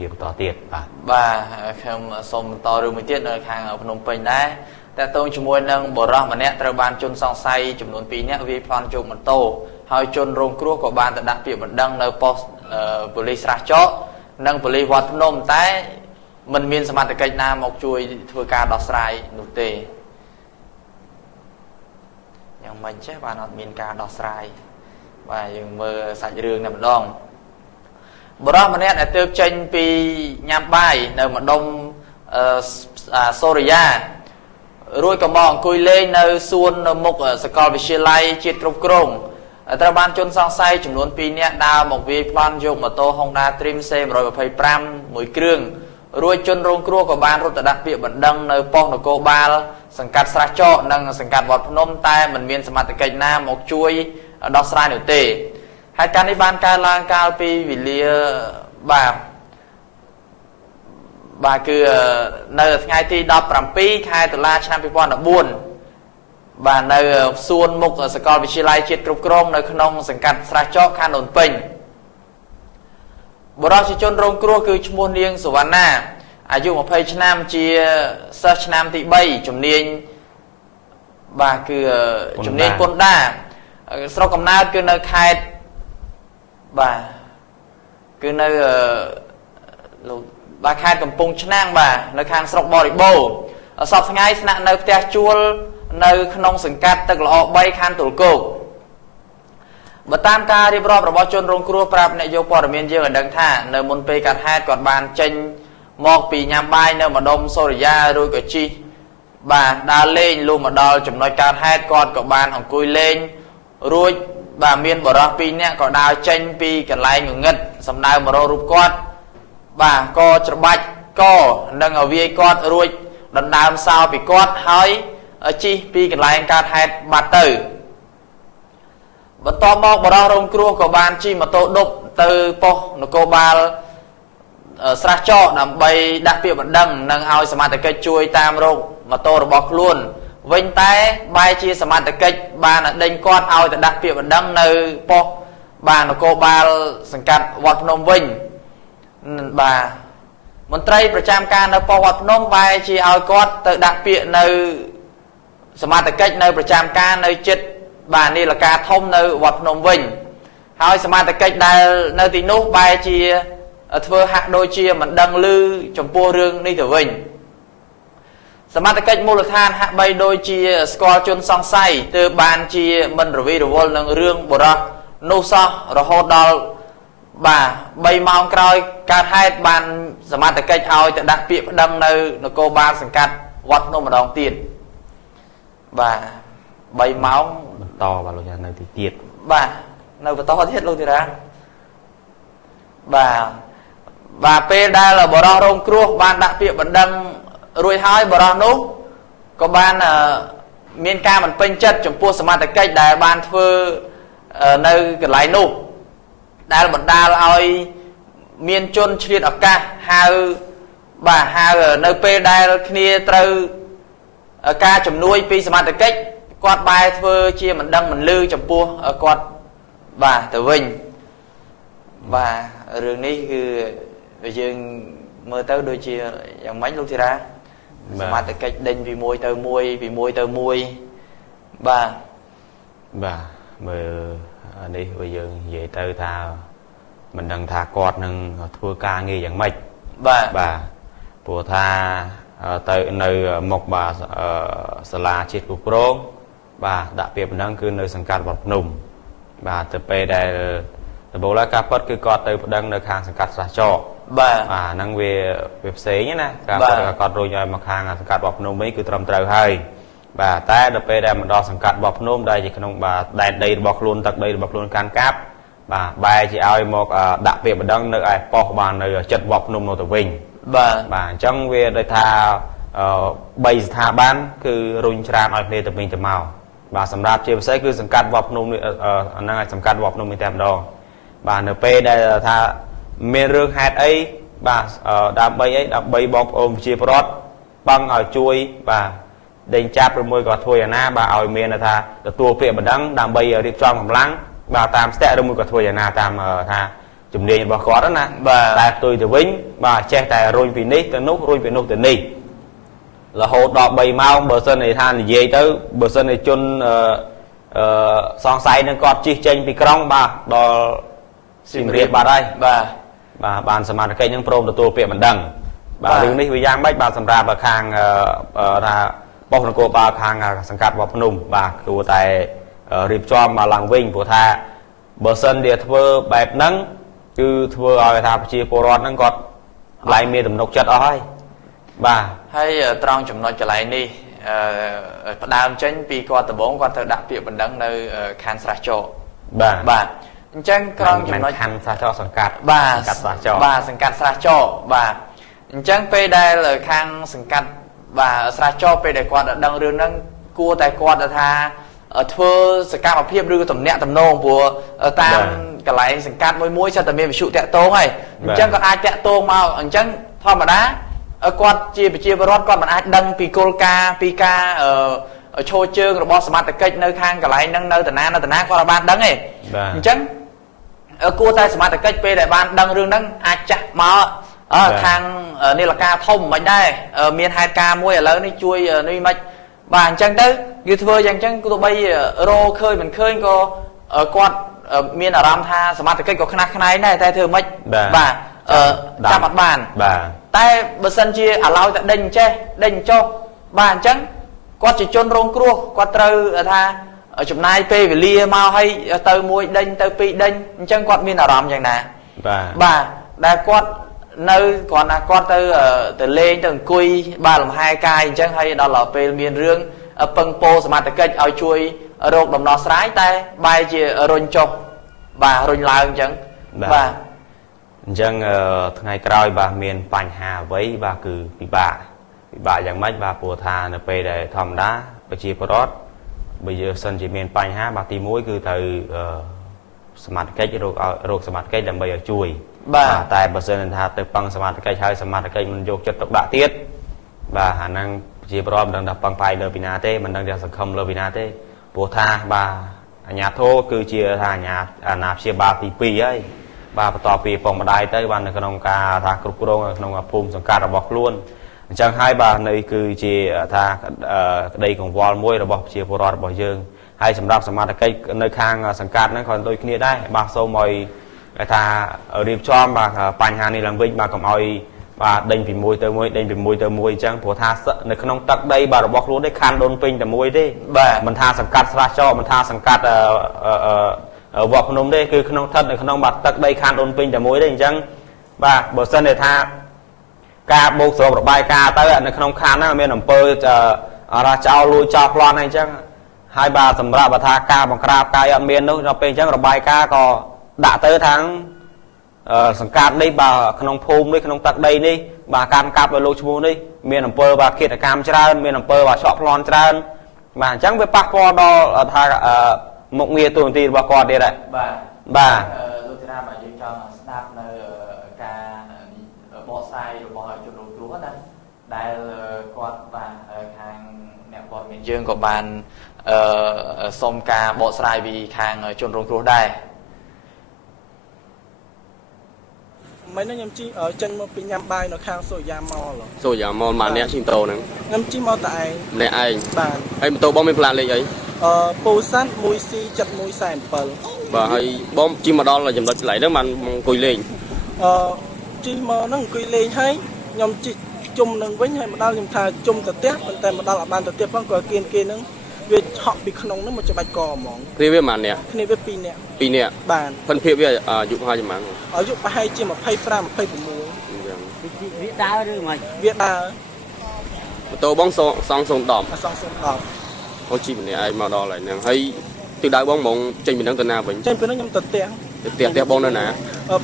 ជាបន្តទៀតបាទខ្ញុំសូមបន្តរឿងមួយទៀតនៅខាងភ្នំពេញដែរតែតើជាមួយនឹងបរិះម្នាក់ត្រូវបានជន់សង្ស័យចំនួន2នាក់វាយប្លន់ជោគម៉ូតូហើយជនរងគ្រោះក៏បានទៅដាក់ពាក្យបណ្ដឹងនៅប៉ុស្តិ៍ប៉ូលីសស្រះចកនិងប៉ូលីសវត្តភ្នំតែមិនមានសមត្ថកិច្ចណាមកជួយធ្វើការដោះស្រាយនោះទេយ៉ាងម៉េចចេះបានអត់មានការដោះស្រាយបាទយើងមើលសាច់រឿងតែម្ដងបរិះម្នាក់ដែលទើបចេញពីញ៉ាំបាយនៅម្ដុំសូរិយារួចក៏មកអង្គុយលេងនៅសួននៅមុខសាកលវិទ្យាល័យជាតិគ្រប់គ្រងត្រូវបានជន់សង្ស័យចំនួន2នាក់ដើរមកវាយប្លន់យកម៉ូតូ Honda Dream C125 មួយគ្រឿងរួចជនរងគ្រោះក៏បានរត់ទៅដាក់ពាក្យបណ្ដឹងនៅប៉ុស្តិ៍នគរបាលសង្កាត់ស្រះចកនិងសង្កាត់វត្តភ្នំតែមិនមានសមត្ថកិច្ចណាមកជួយដោះស្រាយនោះទេហើយការនេះបានកើតឡើងកាលពីវេលាបាទគឺនៅថ្ងៃទី17ខែតុលាឆ្នាំ2014បាទនៅសួនមុខសាកលវិទ្យាល័យជាតិគ្រប់គ្រងនៅក្នុងសង្កាត់ស្រះចកខណ្ឌដូនពេញបុរសជាជនរងគ្រោះគឺឈ្មោះនាងសុវណ្ណាអាយុ20ឆ្នាំជាសិស្សឆ្នាំទី3ជំនាញបាទគឺជំនាញពន្ធដារស្រុកកំណើតគឺនៅខេត្តបាទគឺនៅបាទខេត្តកំពង់ឆ្នាំងបាទនៅខាងស្រុកបរិបូរសពថ្ងៃស្នាក់នៅផ្ទះជួលនៅក្នុងសង្កាត់ទឹកល្អ3ខណ្ឌទួលគោកបើតាមការរៀបរាប់របស់ជនរងគ្រោះប្រាប់អ្នកយកព័ត៌មានយើងឲ្យដឹងថានៅមុនពេលកាត់ហេតុគាត់បានចេញមកពីញ៉ាំបាយនៅម្ដុំសូរិយារួចក៏ជិះបាទដើរលេងលុះមកដល់ចំណុចកាត់ហេតុគាត់ក៏បានអង្គុយលេងរួចបាទមានបរិះ2នាក់ក៏ដើរចេញពីកន្លែងងងឹតសំដៅមករករូបគាត់បាទក៏ច្របាច់កនិងវាយគាត់រួចដណ្ដើមសោពីគាត់ហើយជិះពីកន្លែងកើតហេតុបាត់ទៅបន្ទាប់មកបរិះរងគ្រោះក៏បានជិះម៉ូតូឌុបទៅប៉ុស្តិ៍នគរបាលស្រះចកដើម្បីដាក់ពាក្យបណ្ដឹងនិងឲ្យសមត្ថកិច្ចជួយតាមរកម៉ូតូរបស់ខ្លួនវិញតែបែរជាសមត្ថកិច្ចបានដេញគាត់ឲ្យទៅដាក់ពាក្យបណ្ដឹងនៅប៉ុស្តិ៍បាទនគរបាលសង្កាត់វត្តភ្នំវិញបាទមន្ត្រីប្រចាំការនៅប៉ុស្តិ៍វត្តភ្នំបែរជាឲ្យគាត់ទៅដាក់ពាក្យនៅសមត្ថកិច្ចនៅប្រចាំការនៅជិតបាទនីលការធំនៅវត្តភ្នំវិញហើយសមត្ថកិច្ចដែលនៅទីនោះបែរជាធ្វើហាក់ដូចជាមិនដឹងឮចំពោះរឿងនេះទៅវិញសមត្ថកិច្ចមូលដ្ឋានហាក់បីដូចជាស្គាល់ជនសង្ស័យទើបបានជាមិនរវីរវល់នឹងរឿងបុរសនោះសោះរហូតដល់បាទ3ម៉ោងក្រោយកើតហេតុបានសមត្ថកិច្ចឲ្យទៅដាក់ពាក្យប្តឹងនៅនគរបាលសង្កាត់វត្តភ្នំម្ដងទៀតបាទ3ម៉ោងបន្តបាទលោកនៅទីទៀតបាទនៅបន្តទៀតលោកធីរ៉ាបាទពេលដែលបរិះរងគ្រោះបានដាក់ពាក្យបណ្ដឹងរួចហើយបរិះនោះក៏បានមានការមិនពេញចិត្តចំពោះសមត្ថកិច្ចដែលបានធ្វើនៅកន្លែងនោះដែលបណ្ដាលឲ្យមានជនឆ្លៀតឱកាសហៅនៅពេលដែលគ្នាត្រូវការជំនួយពីសមត្ថកិច្ចគាត់បែរធ្វើជាមិនដឹងមិនឮចំពោះគាត់បាទទៅវិញបាទរឿងនេះគឺយើងមើលទៅដូចជាយ៉ាងម៉េចលោកធីរ៉ាសមត្ថកិច្ចដេញពីមួយទៅមួយបាទមើលនេះបើយើងនិយាយទៅថាមិនដឹងថាគាត់នឹងធ្វើការងារយ៉ាងម៉េចបាទព្រោះថាទៅនៅមុខបាទសាលាជាតិគ្រប់គ្រងបាទដាក់ពាក្យបណ្ដឹងគឺនៅសង្កាត់វត្តភ្នំបាទទៅពេលដែលដំបូងឡើយការពិតគឺគាត់ទៅប្តឹងនៅខាងសង្កាត់ស្រះចកបាទហ្នឹងវាផ្សេងណាការពិតគាត់រុញឲ្យមកខាងសង្កាត់វត្តភ្នំវិញគឺត្រឹមត្រូវហើយបាទតែដល់ពេលដែលមកដល់សង្កាត់វត្តភ្នំដែលជាក្នុងបាទដែនដីរបស់ខ្លួនទឹកដីរបស់ខ្លួនកាន់កាប់បាទបែរជាឲ្យមកដាក់ពាក្យបណ្ដឹងនៅឯប៉ុស្តិ៍បាទនៅចិត្តវត្តភ្នំនោះទៅវិញបាទអញ្ចឹងវាដូចថា3ស្ថាប័នគឺរុញច្រានឲ្យគ្នាទៅវិញទៅមកបាទសម្រាប់ជាពិសេសគឺសង្កាត់វត្តភ្នំហ្នឹងឲ្យសង្កាត់វត្តភ្នំនេះតែម្ដងបាទនៅពេលដែលថាមានរឿងហេតុអីបាទដើម្បីបងប្អូនប្រជាពលរដ្ឋបងឲ្យជួយបាទដេញចាប់ឬមួយក៏ធ្វើយ៉ាងណាបាទឲ្យមានថាទទួលពាក្យបណ្ដឹងដើម្បីរៀបចំកម្លាំងបាទតាមស្ទាក់ឬមួយក៏ធ្វើយ៉ាងណាតាមថា ជំនាញរបស់គាត់ណាតែផ្ទុយទៅវិញបាទចេះតែរុញពីនេះទៅនោះរុញពីនោះទៅនេះរហូតដល់3ម៉ោងបើសិនឯថានិយាយទៅបើសិនឯជនសង្ស័យនឹងគាត់ជិះចេញពីក្រុងបាទដល់សៀមរាបបាត់ហើយបាទបានសមាជិកនឹងព្រមទទួលពាក្យបណ្ដឹងបាទរឿងនេះវាយ៉ាងម៉េចបាទសម្រាប់ខាងថាប៉ុស្តិ៍នគរបាលខាងសង្កាត់វត្តភ្នំបាទគួរតែរៀបចំមកឡើងវិញព្រោះថាបើសិនវាធ្វើបែបហ្នឹងគឺធ្វើឲ្យថាប្រជាពលរដ្ឋហ្នឹងគាត់ឡើងមានទំនុកចិត្តអស់ហើយបាទហើយត្រង់ចំណុចកន្លែងនេះផ្ដើមចេញពីគាត់ដំបងគាត់ទៅដាក់ពាក្យបណ្ដឹងនៅខណ្ឌស្រះចកបាទអញ្ចឹងក្រោមចំណុចខណ្ឌស្រះចកសង្កាត់ស្រះចកបាទសង្កាត់ស្រះចកបាទអញ្ចឹងពេលដែលខាងសង្កាត់បាទស្រះចកពេលដែលគាត់ដឹងរឿងហ្នឹងគួរតែគាត់ថាធ្វើសកម្មភាពឬតំណាក់តំណងព្រោះតាមកន្លែងសង្កាត់មួយសិតតែមានវិសុតាក់តងហើយអញ្ចឹងគាត់អាចតាក់តងមកអញ្ចឹងធម្មតាគាត់ជាប្រជាពលរដ្ឋគាត់មិនអាចដឹងពីគោលការណ៍ពីការឈរជើងរបស់សមត្ថកិច្ចនៅខាងកន្លែងហ្នឹងនៅតាណាគាត់អាចបានដឹងទេអញ្ចឹងគួរតែសមត្ថកិច្ចពេលដែលបានដឹងរឿងហ្នឹងអាចចាស់មកខាងនីលការធំមិនដែរមានហេតុការណ៍មួយឥឡូវនេះជួយនេះមិនបាទអញ្ចឹងទៅគឺធ្វើយ៉ាងអញ្ចឹងទោះបីរកឃើញមិនឃើញក៏គាត់មានអារម្មណ៍ថាសមត្ថកិច្ចក៏ខ្នះខ្នែងដែរតែធ្វើមិនបាទចាប់អត់បានបាទតែបើសិនជាអាឡោយតែដេញចេះដេញចុះបាទអញ្ចឹងគាត់ជាជនរងគ្រោះគាត់ត្រូវថាចំណាយពេលវេលាមកឲ្យទៅមួយដេញទៅពីរដេញអញ្ចឹងគាត់មានអារម្មណ៍យ៉ាងណាបាទដែលគាត់នៅគ្រាន់តែគាត់ទៅលេងទៅអង្គុយបាទលំហែកាយអញ្ចឹងហើយដល់ពេលមានរឿងពឹងពោសមត្ថកិច្ចឲ្យជួយរកដំណោះស្រាយតែបែរជារុញចុះបាទរុញឡើងអញ្ចឹងបាទអញ្ចឹងថ្ងៃក្រោយបាទមានបញ្ហាអ្វីបាទគឺពិបាកយ៉ាងម៉េចបាទព្រោះថានៅពេលដែលធម្មតាប្រជាពលរដ្ឋបើយើងសិនជាមានបញ្ហាបាទទី1គឺត្រូវសមត្ថកិច្ចរកសមត្ថកិច្ចដើម្បីឲ្យជួយបាទតែបើសិនថាទៅប៉ឹងសមត្ថកិច្ចហើយសមត្ថកិច្ចមិនយកចិត្តទុកដាក់ទៀតបាទអាហ្នឹងប្រជាពលរដ្ឋមិនដឹងថាប៉ឹងផ្អែកលើពីណាទេមិនដឹងថាសង្ឃឹមលើពីណាទេព្រោះថាបាទអាជ្ញាធរគឺជាថាអាណាព្យាបាលទី2ហើយបាទបន្ទាប់ពីពងម្ដាយទៅបាទនៅក្នុងការថាគ្រប់គ្រងនៅក្នុងភូមិសង្កាត់របស់ខ្លួនអញ្ចឹងហើយបាទនេះគឺជាថាក្តីកង្វល់មួយរបស់ប្រជាពលរដ្ឋរបស់យើងហើយសម្រាប់សមាជិកនៅខាងសង្កាត់ហ្នឹងក៏ដូចគ្នាដែរបាទសូមឲ្យថារៀបចំបាទបញ្ហានេះឡើងវិញបាទកុំឲ្យបាទដេញពីមួយទៅមួយដេញពីមួយទៅមួយអញ្ចឹងព្រោះថានៅក្នុងទឹកដីបាទរបស់ខ្លួនទេខណ្ឌដូនពេញតែមួយទេបាទមិនថាសង្កាត់ស្រះចកមិនថាសង្កាត់វត្តភ្នំទេគឺក្នុងស្ថិតនៅក្នុងបាទទឹកដីខណ្ឌដូនពេញតែមួយទេអញ្ចឹងបាទបើសិនតែថាការបូកសរុបរបាយការណ៍ទៅនៅក្នុងខណ្ឌហ្នឹងមានអំពើចោលលួចចោលប្លន់អីអញ្ចឹងហើយបាទសម្រាប់ថាការបង្ក្រាបកាយអត់មាននោះដល់ពេលអញ្ចឹងរបាយការណ៍ក៏ដាក់ទៅខាងសង្កាត់នេះបាទក្នុងភូមិនេះក្នុងទឹកដីនេះបាទការកាប់ឲ្យលោកឈ្មោះនេះមានអំពើបាទឃាតកម្មច្រើនមានអំពើបាទឆក់ប្លន់ច្រើនបាទអញ្ចឹងវាប៉ះពាល់ដល់ថាមុខងារទូនាទីរបស់គាត់ទៀតដែរបាទលោកតារាបាទយើងចង់ស្ដាប់នៅការបកស្រាយរបស់ជនរងគ្រោះណាដែលគាត់បាទខាងអ្នកព័ត៌មានយើងក៏បានសុំការបកស្រាយពីខាងជនរងគ្រោះដែរមិនខ្ញុំជិះចេញមកពីញ៉ាំបាយនៅខាងសូយ៉ាម៉លសូយ៉ាម៉លម៉ាអ្នកជិះម៉ូតូហ្នឹងខ្ញុំជិះមកតែឯងម្នាក់ឯងបាទហើយម៉ូតូបងមានផ្លាកលេខអីពូសាន់ 1C7147 បាទហើយបងជិះមកដល់ចំណុចកន្លែងហ្នឹងបានអង្គុយលេងជិះមកហ្នឹងអង្គុយលេងហើយខ្ញុំជិះជុំនឹងវិញហើយមកដល់ខ្ញុំថាជុំទៅផ្ទះប៉ុន្តែមកដល់អត់បានទៅផ្ទះផងក៏គេហ្នឹងវាហក់ពីក្នុងហ្នឹងមកច្បាច់កហ្មងគ្នាវាប៉ុន្មានអ្នកគ្នាវា2នាក់បាទភិនភាពវាអាយុហើយប៉ុន្មានអាយុប្រហែលជា25 26វាដើរឬមិនវាដើរម៉ូតូបងសង010អូជីម្នាក់ឯងមកដល់ហើយហ្នឹងហើយទិសដៅបងហ្មងចេញពីហ្នឹងទៅណាវិញចេញពីហ្នឹងខ្ញុំទៅផ្ទះបងនៅណា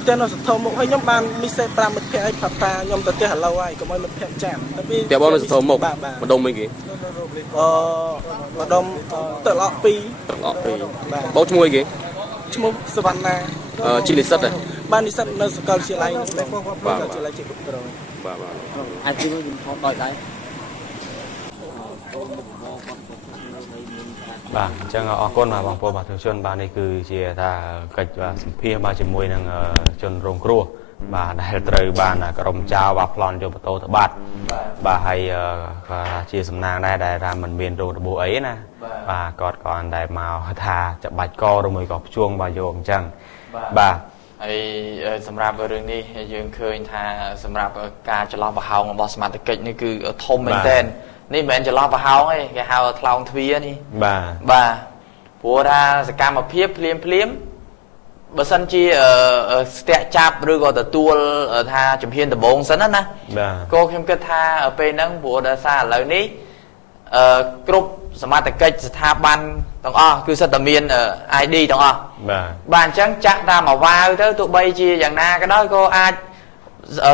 ផ្ទះនៅសន្ធមុខហើយខ្ញុំបានមីសេ5មិត្តភក្តិឲ្យប្រាប់ថាខ្ញុំទៅផ្ទះឥឡូវហើយកុំឲ្យមិត្តភក្តិចាំតែពីផ្ទះបងនៅសន្ធមុខម្ដុំអីគេម្ដុំទៅឡក2បងឈ្មោះអីគេឈ្មោះសវណ្ណាជីនិស្សិតបាននិស្សិតនៅសាកលវិទ្យាល័យនេះបាទសាកលវិទ្យាល័យជាគ្រប់គ្រងបាទអាចជួយខ្ញុំថតដោយដែរ បាទអញ្ចឹងអរគុណបាទបងប្អូនបាទទស្សនបាទនេះគឺជាថាកិច្ចបាទសម្ភាសបាទជាមួយនឹងជនរងគ្រោះបាទដែលត្រូវបានក្រុមចៅបាទប្លន់យកម៉ូតូទៅបាត់បាទហើយក៏ជាសំណាងដែរដែលថាมันមានរោគរបួសអីណាបាទគាត់ក៏តែមកថាច្បាច់កឬមួយក៏ភ្ជួងបាទយកអញ្ចឹងបាទ ហើយសម្រាប់រឿងនេះយើងឃើញថាសម្រាប់ការចន្លោះប្រហោងរបស់សមាជិកនេះគឺធំមែនទែននេះមិនមែនចន្លោះប្រហោងទេគេហៅថ្លោងទ្វារនេះបាទព្រោះថាសកម្មភាពភ្លាមបើសិនជាស្ទាក់ចាប់ឬក៏ទទួលថាជំហានដំបូងសិនណាបាទក៏ខ្ញុំគិតថាពេលហ្នឹងព្រោះដោយសារឥឡូវនេះគ្រប់សមាជិកស្ថាប័នទាំងអស់គឺសិតតែមាន ID ទាំងអស់បាទអញ្ចឹងចាក់តាមអាវ៉ាវទៅទោះបីជាយ៉ាងណាក៏ដោយក៏អាច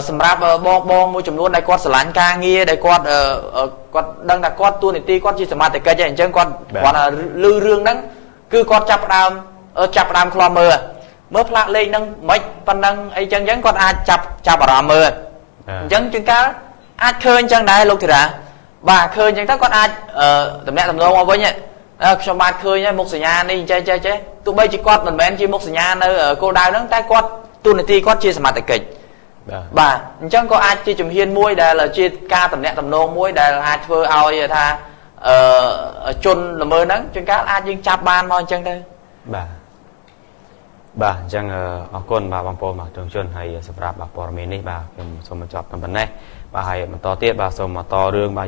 សម្រាប់បងមួយចំនួនដែលគាត់ស្រឡាញ់ការងារដែលគាត់ដឹងថាគាត់តួនាទីគាត់ជាសមាជិកអញ្ចឹងគាត់គាត់ឮរឿងហ្នឹងគឺគាត់ចាប់ផ្ដើមខ្លាំមើលផ្លាកលេខហ្នឹងមិនប៉ុណ្ណឹងអីចឹងគាត់អាចចាប់អារម្មណ៍មើលអញ្ចឹងជាងកាលអាចឃើញអញ្ចឹងដែរលោកធីរ៉ាបាទឃើញអញ្ចឹងទៅគាត់អាចតំណាក់តំណងមកវិញខ្ញុំបានឃើញហើយមុខសញ្ញានេះចេះទោះបីជាគាត់មិនមែនជាមុខសញ្ញានៅគោលដៅហ្នឹងតែគាត់តួនាទីគាត់ជាសមាជិកបាទអញ្ចឹងក៏អាចជាជំហានមួយដែលជាការតំណាក់តំណងមួយដែលអាចធ្វើឲ្យថាជនល្មើសហ្នឹងជាងកាលអាចយើងចាប់បានមកអញ្ចឹងទៅបាទអញ្ចឹងអរគុណបាទបងប្អូនបាទទស្សនហើយសម្រាប់ព័ត៌មាននេះបាទខ្ញុំសូមបញ្ចប់តែប៉ុណ្ណេះបាទហើយបន្តទៀតបាទសូមបន្តរឿងបាទ